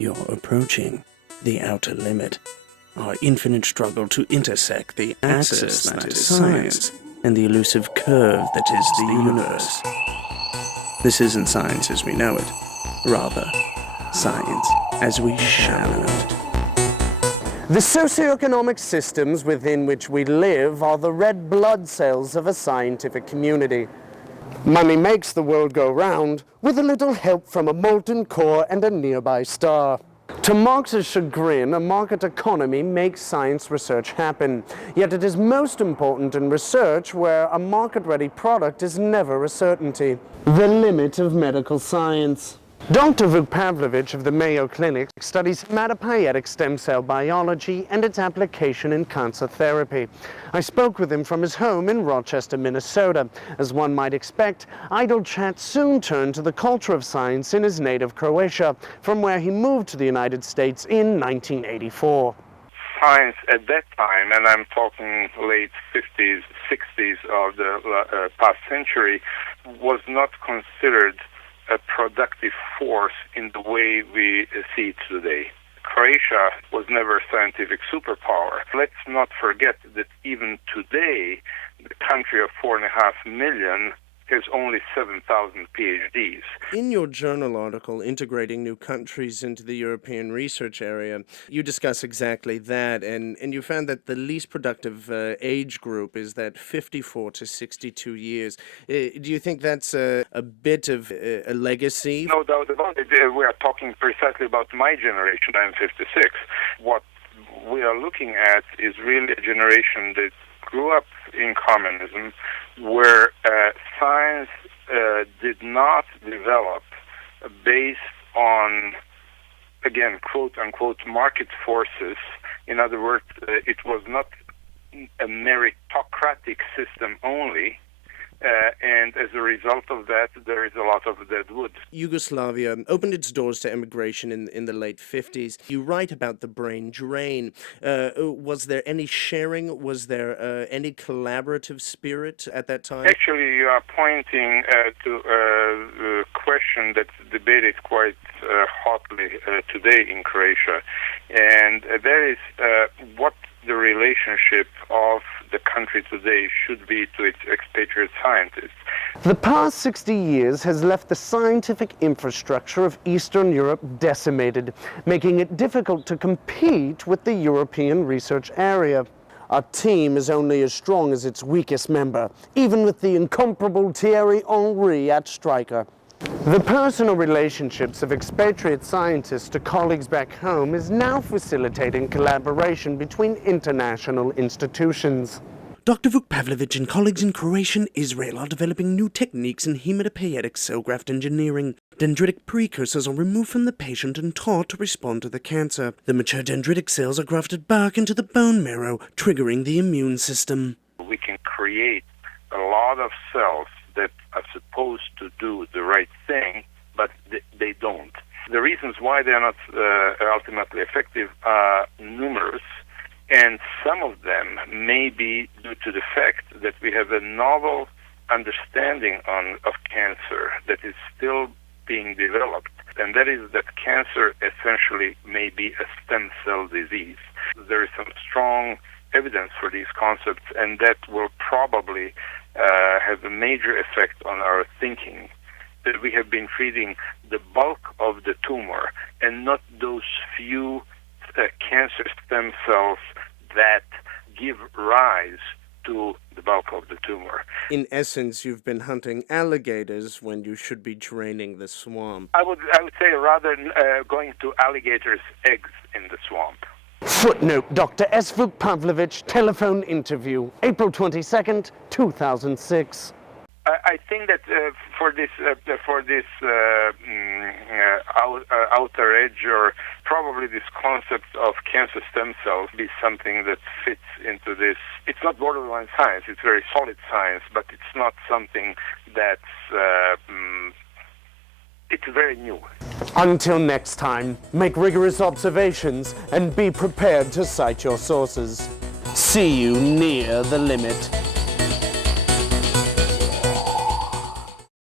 You're approaching the outer limit, our infinite struggle to intersect the axis that is science and the elusive curve that is the universe. This isn't science as we know it, rather, science as we shall know it. The socioeconomic systems within which we live are the red blood cells of a scientific community. Money makes the world go round, with a little help from a molten core and a nearby star. To Marx's chagrin, a market economy makes science research happen. Yet it is most important in research where a market-ready product is never a certainty. The limit of medical science. Dr. Vuk Pavlovich of the Mayo Clinic studies hematopoietic stem cell biology and its application in cancer therapy. I spoke with him from his home in Rochester, Minnesota. As one might expect, idle chat soon turned to the culture of science in his native Croatia, from where he moved to the United States in 1984. Science at that time, and I'm talking late 50s, 60s of the past century, was not considered a productive force in the way we see it today. Croatia was never a scientific superpower. Let's not forget that even today, the country of 4.5 million has only 7,000 PhDs. In your journal article, Integrating New Countries into the European Research Area, you discuss exactly that, and you found that the least productive age group is that 54 to 62 years. Do you think that's a bit of a legacy? No doubt about it. We are talking precisely about my generation. I'm 56. What we are looking at is really a generation that grew up in communism, where science did not develop based on, again, quote-unquote, market forces. In other words, it was not a meritocratic system only, and as a result of that, there is a lot of dead wood. Yugoslavia opened its doors to emigration in the late 50s. You write about the brain drain. Was there any sharing? Was there any collaborative spirit at that time? Actually, you are pointing to a question that's debated quite hotly today in Croatia, and that is what the relationship of the country today should be to its expatriate scientists. The past 60 years has left the scientific infrastructure of Eastern Europe decimated, making it difficult to compete with the European research area. Our team is only as strong as its weakest member, even with the incomparable Thierry Henry at striker. The personal relationships of expatriate scientists to colleagues back home is now facilitating collaboration between international institutions. Dr. Vuk Pavlovich and colleagues in Croatia and Israel are developing new techniques in hematopoietic cell graft engineering. Dendritic precursors are removed from the patient and taught to respond to the cancer. The mature dendritic cells are grafted back into the bone marrow, triggering the immune system. We can create a lot of cells that are supposed to do the right thing, but they don't. The reasons why they are not ultimately effective are numerous, and some of them may be due to the fact that we have a novel understanding of cancer that is still being developed, and that is that cancer essentially may be a stem cell disease. There is some strong evidence for these concepts, and that will probably have a major effect on our thinking, that we have been treating the bulk of the tumor and not those few cancer stem cells that give rise to the bulk of the tumor. In essence, you've been hunting alligators when you should be draining the swamp. I would say rather going to alligators' eggs in the swamp. Footnote, Dr. S. Vuk Pavlovich, telephone interview, April 22nd, 2006. I think that for this outer edge, or probably this concept of cancer stem cells, be something that fits into this. It's not borderline science; it's very solid science, but it's not something that's it's very new. Until next time, make rigorous observations and be prepared to cite your sources. See you near the limit.